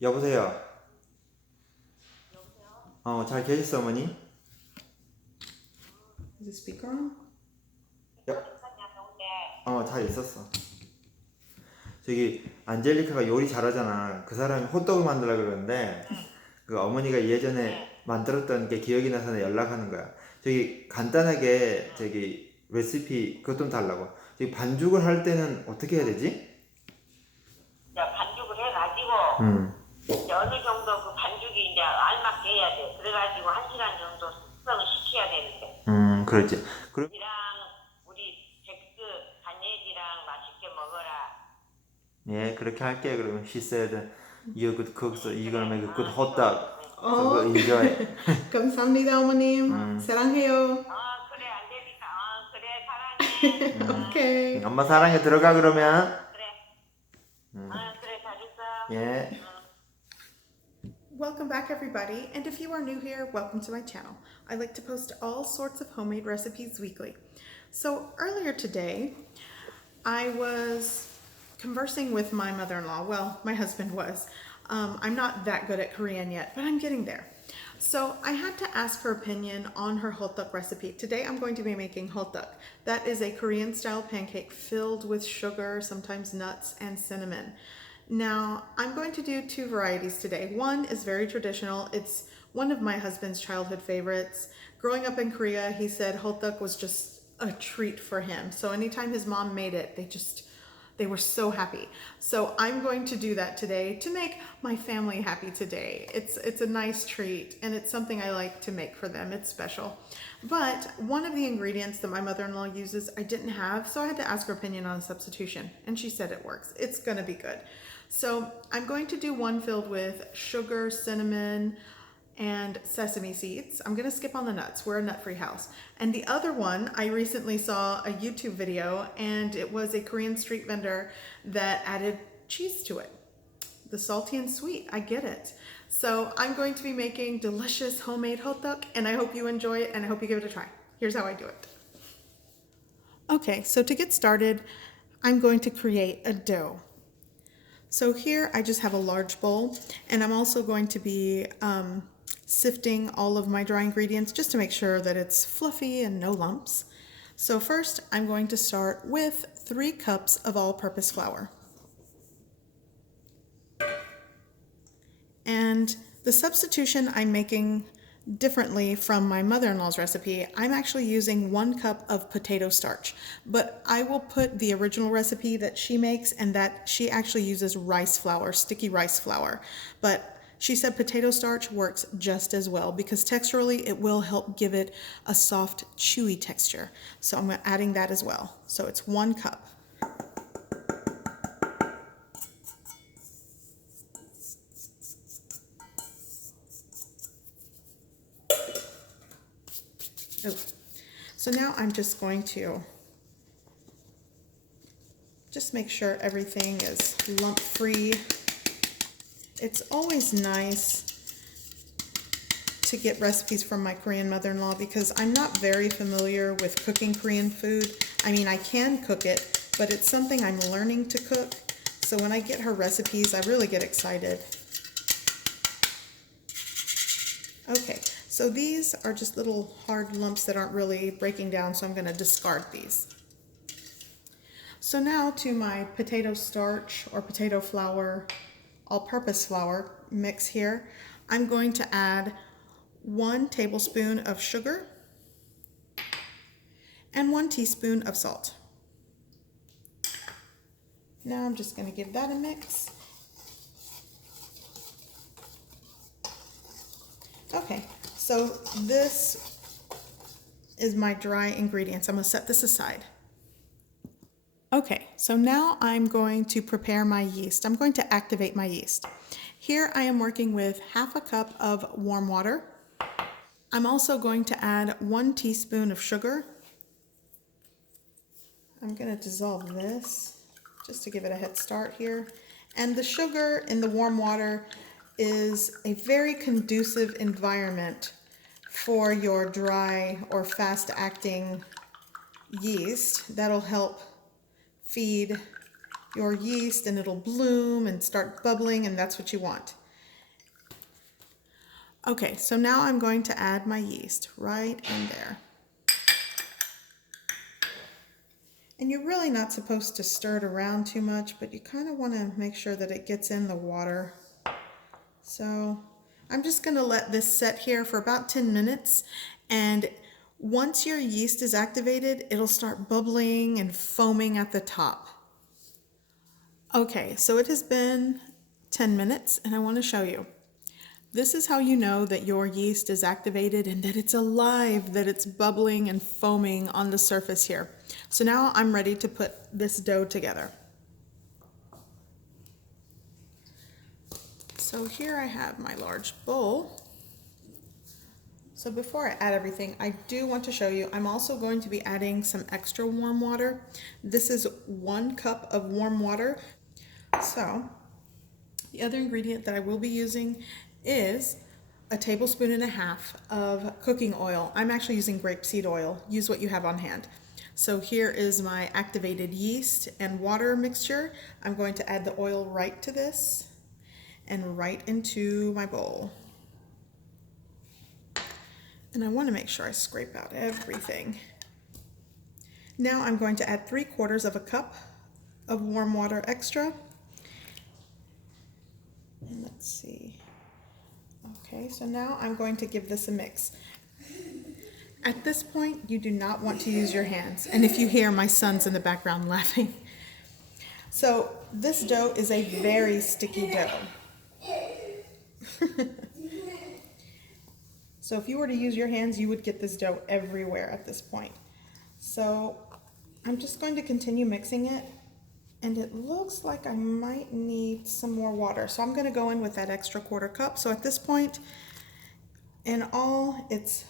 여보세요. 잘 계셨어, 어머니? Is the speaker on? 잘 있었어. 저기 안젤리카가 요리 잘하잖아. 그 사람이 호떡을 만들라 그러는데 그 어머니가 예전에 만들었던 게 기억이 나서 연락하는 거야. 저기 간단하게 저기 레시피 그것 좀 달라고. 저기 반죽을 할 때는 어떻게 해야 되지? 자, 반죽을 해가지고 이제 어느 정도 그 반죽이 이제 알맞게 해야 돼. 그래가지고 1시간 정도 숙성을 시켜야 되는데. 그렇지. 그럼 이랑 우리 잭스 간예지랑 맛있게 먹어라. 예, 그렇게 할게. 그러면 she said you could cook so you're gonna make a good hot dog. So we'll enjoy. 감사합니다, 어머님. 사랑해요. 그래 안되니까. 그래 사랑해. 오케이. 엄마 사랑해 들어가 그러면. 그래. 그래 잘 있어. 예. Welcome back, everybody, and if you are new here, welcome to my channel. I like to post all sorts of homemade recipes weekly. So earlier today, I was conversing with my mother-in-law. Well, my husband was. I'm not that good at Korean yet, but I'm getting there. So I had to ask her opinion on her hotteok recipe. Today I'm going to be making hotteok. That is a Korean style pancake filled with sugar, sometimes nuts, and cinnamon. Now, I'm going to do two varieties today. One is very traditional. It's one of my husband's childhood favorites. Growing up in Korea, he said hotteok was just a treat for him. So anytime his mom made it, they were so happy. So I'm going to do that today to make my family happy today. It's a nice treat and it's something I like to make for them. It's special. But one of the ingredients that my mother-in-law uses I didn't have, so I had to ask her opinion on a substitution, and she said it works. It's gonna be good. So I'm going to do one filled with sugar, cinnamon, and sesame seeds. I'm gonna skip on the nuts. We're a nut-free house. And the other one, I recently saw a YouTube video, and it was a Korean street vendor that added cheese to it. The salty and sweet, I get it. So I'm going to be making delicious homemade hotteok, and I hope you enjoy it, and I hope you give it a try. Here's how I do it. Okay, so to get started, I'm going to create a dough. So here I just have a large bowl, and I'm also going to be sifting all of my dry ingredients just to make sure that it's fluffy and no lumps. So first I'm going to start with 3 cups of all-purpose flour. And the substitution I'm making differently from my mother-in-law's recipe, I'm actually using 1 cup of potato starch, but I will put the original recipe that she makes, and that she actually uses rice flour, sticky rice flour. But she said potato starch works just as well because texturally it will help give it a soft, chewy texture. So I'm adding that as well. So it's 1 cup. Oh. So now I'm just going to just make sure everything is lump-free. It's always nice to get recipes from my Korean mother-in-law because I'm not very familiar with cooking Korean food. I mean, I can cook it, but it's something I'm learning to cook. So when I get her recipes, I really get excited. Okay, so these are just little hard lumps that aren't really breaking down, so I'm going to discard these. So now to my potato starch or potato flour, all-purpose flour mix here, I'm going to add 1 tablespoon of sugar and 1 teaspoon of salt. Now I'm just going to give that a mix. Okay, so this is my dry ingredients. I'm going to set this aside. Okay, so now I'm going to prepare my yeast. I'm going to activate my yeast. Here I am working with 1/2 cup of warm water. I'm also going to add 1 teaspoon of sugar. I'm going to dissolve this just to give it a head start here. And the sugar in the warm water is a very conducive environment for your dry or fast-acting yeast. That'll help feed your yeast and it'll bloom and start bubbling, and that's what you want. Okay, so now I'm going to add my yeast right in there. And you're really not supposed to stir it around too much, but you kind of want to make sure that it gets in the water. So I'm just going to let this set here for about 10 minutes, and once your yeast is activated, it'll start bubbling and foaming at the top. Okay, so it has been 10 minutes and I want to show you. This is how you know that your yeast is activated and that it's alive, that it's bubbling and foaming on the surface here. So now I'm ready to put this dough together. So here I have my large bowl. So before I add everything, I do want to show you, I'm also going to be adding some extra warm water. This is 1 cup of warm water. So the other ingredient that I will be using is a tablespoon and a half of cooking oil. I'm actually using grapeseed oil. Use what you have on hand. So here is my activated yeast and water mixture. I'm going to add the oil right to this and right into my bowl. And I want to make sure I scrape out everything. Now I'm going to add 3/4 of a cup of warm water extra. And let's see. Okay, so now I'm going to give this a mix. At this point, you do not want to use your hands. And if you hear my sons in the background laughing. So this dough is a very sticky dough. So if you were to use your hands, you would get this dough everywhere at this point. So I'm just going to continue mixing it. And it looks like I might need some more water. So I'm going to go in with that extra 1/4 cup. So at this point, in all, it's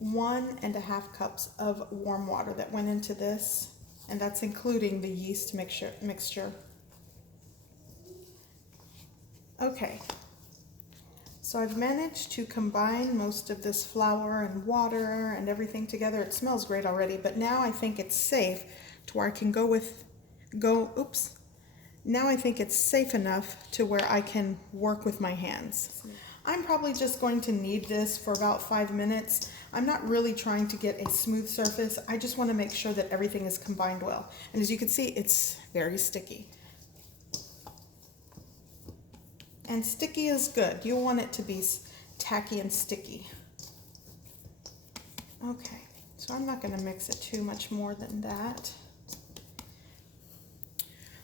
1.5 cups of warm water that went into this. And that's including the yeast mixture. Okay. So I've managed to combine most of this flour and water and everything together. It smells great already, but now I think it's safe to where I can Now I think it's safe enough to where I can work with my hands. I'm probably just going to knead this for about 5 minutes. I'm not really trying to get a smooth surface. I just want to make sure that everything is combined well. And as you can see, it's very sticky. And sticky is good. You want it to be tacky and sticky. Okay, so I'm not going to mix it too much more than that.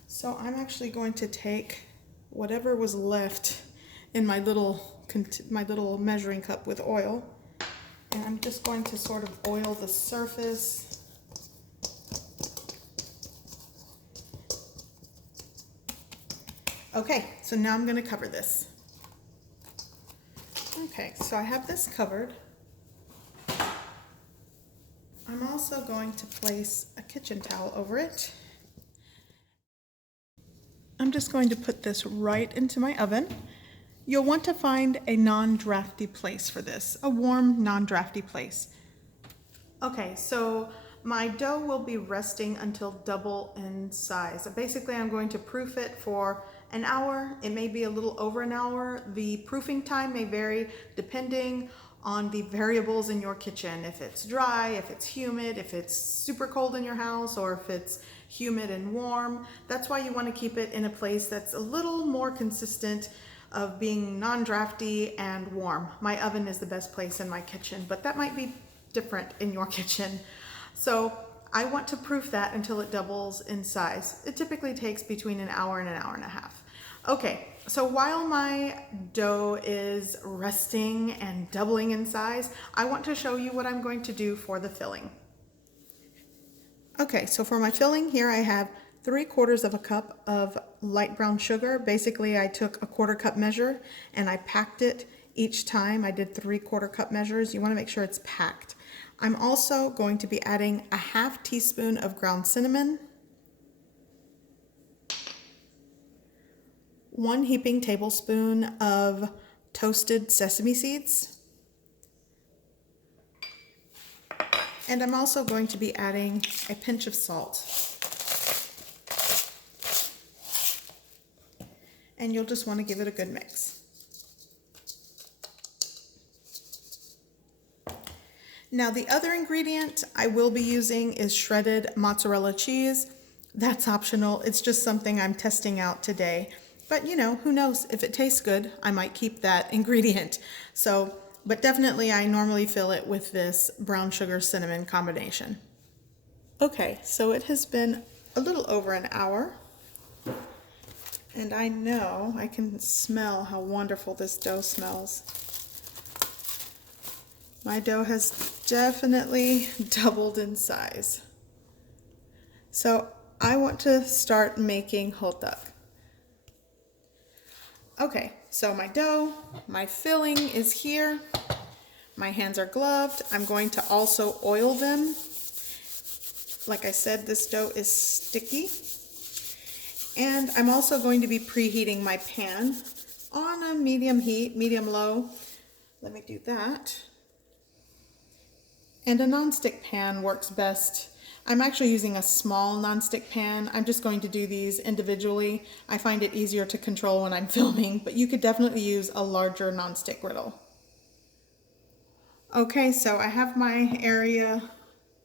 So I'm actually going to take whatever was left in my little measuring cup with oil, and I'm just going to sort of oil the surface. Okay, so now I'm going to cover this. Okay, so I have this covered. I'm also going to place a kitchen towel over it. I'm just going to put this right into my oven. You'll want to find a non-drafty place for this, a warm, non-drafty place. Okay, so my dough will be resting until double in size. Basically, I'm going to proof it for an hour. It may be a little over an hour. The proofing time may vary depending on the variables in your kitchen. If it's dry, if it's humid, if it's super cold in your house, or if it's humid and warm. That's why you want to keep it in a place that's a little more consistent of being non-drafty and warm. My oven is the best place in my kitchen, but that might be different in your kitchen. So I want to proof that until it doubles in size. It typically takes between an hour and an hour and a half. Okay, so while my dough is resting and doubling in size, I want to show you what I'm going to do for the filling. Okay, so for my filling here I have 3/4 of a cup of light brown sugar. Basically I took a 1/4 cup measure and I packed it each time. I did 3/4 cup measures. You want to make sure it's packed. I'm also going to be adding a 1/2 teaspoon of ground cinnamon, 1 heaping tablespoon of toasted sesame seeds, And I'm also going to be adding a pinch of salt. And you'll just want to give it a good mix. Now the other ingredient I will be using is shredded mozzarella cheese. That's optional. It's just something I'm testing out today. But you know, who knows? If it tastes good, I might keep that ingredient. So, but definitely I normally fill it with this brown sugar cinnamon combination. Okay, so it has been a little over an hour. And I know I can smell how wonderful this dough smells. My dough has definitely doubled in size. So I want to start making hotteok. Okay, so my dough, my filling is here. My hands are gloved. I'm going to also oil them. Like I said, this dough is sticky. And I'm also going to be preheating my pan on a medium heat, medium low. Let me do that. And a nonstick pan works best. I'm actually using a small nonstick pan. I'm just going to do these individually. I find it easier to control when I'm filming, but you could definitely use a larger nonstick griddle. Okay, so I have my area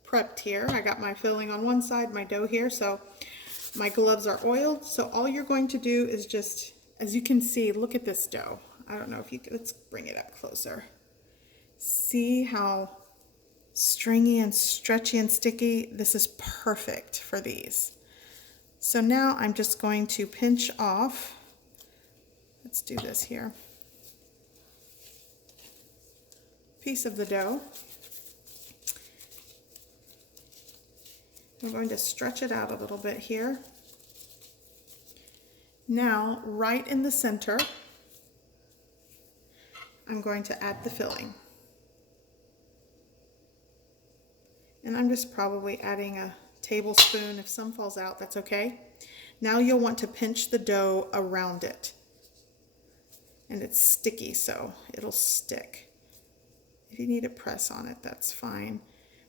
prepped here. I got my filling on one side, my dough here, so my gloves are oiled. So all you're going to do is just, as you can see, look at this dough. I don't know if you could, let's bring it up closer. See how stringy and stretchy and sticky? This is perfect for these. So now I'm just going to pinch off. Let's do this here. Piece of the dough. I'm going to stretch it out a little bit here. Now, right in the center, I'm going to add the filling. And I'm just probably adding a tablespoon. If some falls out, that's okay. Now you'll want to pinch the dough around it. And it's sticky, so it'll stick. If you need to press on it, that's fine.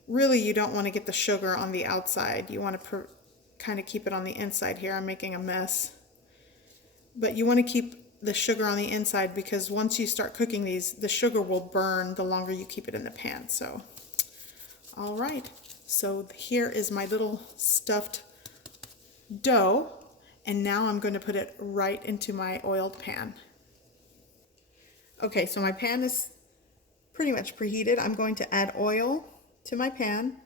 Really, you don't want to get the sugar on the outside. You want to kind of keep it on the inside here. I'm making a mess. But you want to keep the sugar on the inside because once you start cooking these, the sugar will burn the longer you keep it in the pan. So, all right. So here is my little stuffed dough. And now I'm going to put it right into my oiled pan. Okay, so my pan is pretty much preheated. I'm going to add oil to my pan.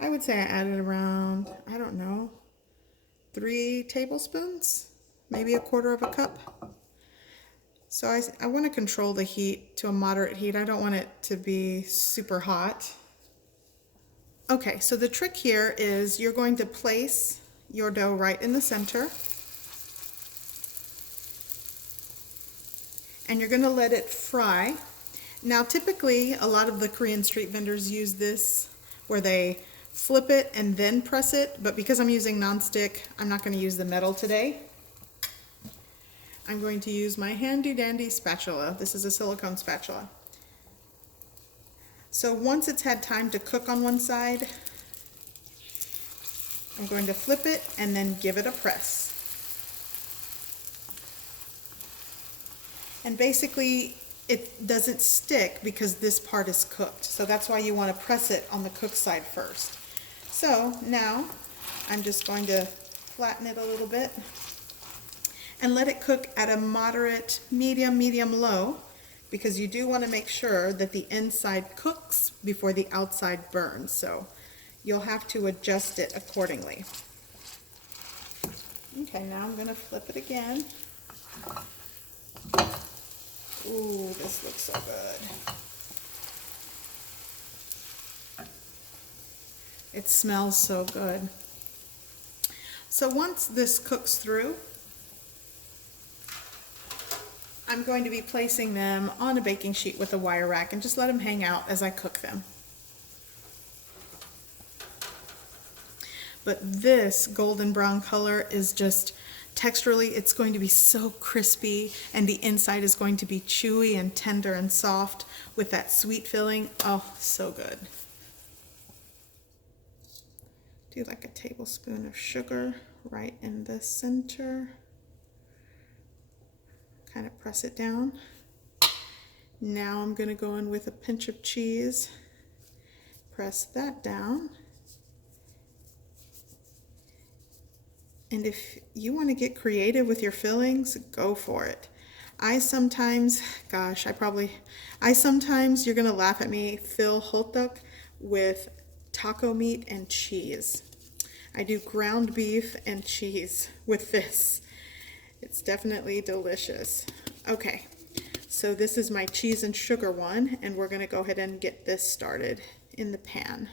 I would say I added around, I don't know, 3 tablespoons, maybe a quarter of a cup. So I want to control the heat to a moderate heat. I don't want it to be super hot. Okay, so the trick here is you're going to place your dough right in the center. And you're going to let it fry. Now typically a lot of the Korean street vendors use this where they flip it and then press it, but because I'm using nonstick, I'm not going to use the metal today. I'm going to use my handy dandy spatula. This is a silicone spatula. So once it's had time to cook on one side, I'm going to flip it and then give it a press. And basically it doesn't stick because this part is cooked. So that's why you want to press it on the cooked side first. So now I'm just going to flatten it a little bit and let it cook at a moderate, medium low, because you do want to make sure that the inside cooks before the outside burns. So you'll have to adjust it accordingly. Okay, now I'm going to flip it again. Ooh, this looks so good. It smells so good. So once this cooks through, I'm going to be placing them on a baking sheet with a wire rack and just let them hang out as I cook them. But this golden brown color is just texturally it's going to be so crispy, and the inside is going to be chewy and tender and soft with that sweet filling. Oh, so good. Do like a tablespoon of sugar right in the center. Kind of press it down. Now I'm going to go in with a pinch of cheese. Press that down. And if you want to get creative with your fillings, go for it. I sometimes, you're going to laugh at me, fill Hotteok with taco meat and cheese. I do ground beef and cheese with this. It's definitely delicious. Okay, so this is my cheese and sugar one, and we're going to go ahead and get this started in the pan.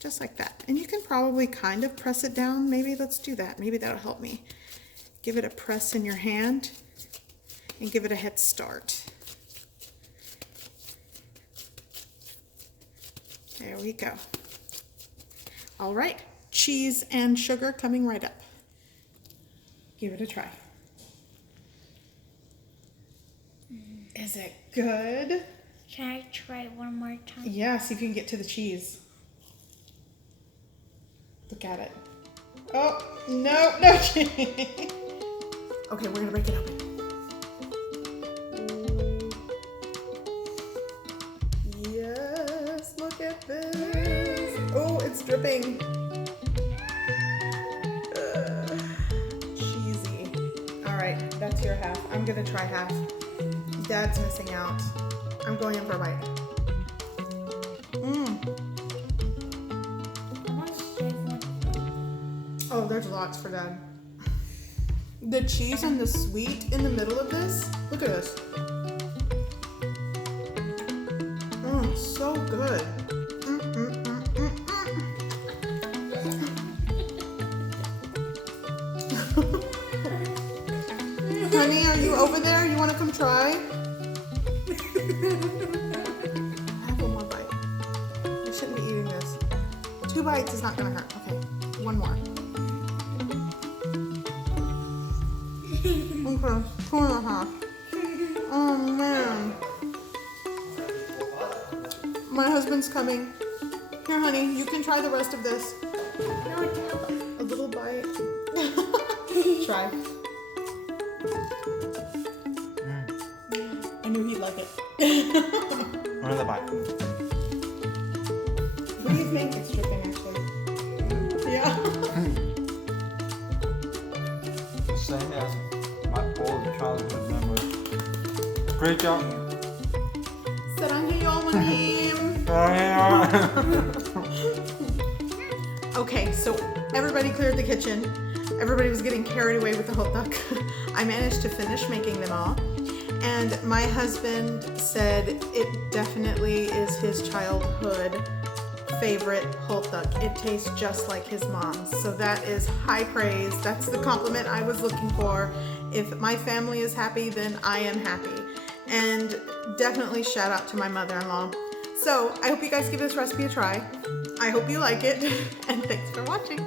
Just like that. And you can probably kind of press it down. Maybe let's do that. Maybe that'll help me. Give it a press in your hand and give it a head start. There we go. All right, cheese and sugar coming right up. Give it a try. Is it good? Can I try one more time? Yeah, see if you can get to the cheese. Look at it. Oh, no, no cheese. Okay, we're gonna break it open. Yes, look at this. Oh, it's dripping. Cheesy. All right, that's your half. I'm gonna try half. Dad's missing out. I'm going in for a bite. Oh, there's lots for Dad. The cheese and the sweet in the middle of this. Look at this. Oh, so good. Honey, are you over there? You want to come try? Have one more bite. You shouldn't be eating this. 2 bites is not going to hurt. Okay, one more. Okay, 2.5. Oh man. My husband's coming. Here, honey, you can try the rest of this. No, A little bite. Try. I knew he'd like it. Another bite. What do you think? It's dripping, actually. Yeah. Same as my old childhood memory. Great job. 사랑해요, 어머님. Okay, so everybody cleared the kitchen. Everybody was getting carried away with the Hotteok. I managed to finish making them all. And my husband said it definitely is his childhood favorite Hotteok. It tastes just like his mom's. So that is high praise. That's the compliment I was looking for. If my family is happy, then I am happy. And definitely shout out to my mother-in-law. So I hope you guys give this recipe a try. I hope you like it. And thanks for watching.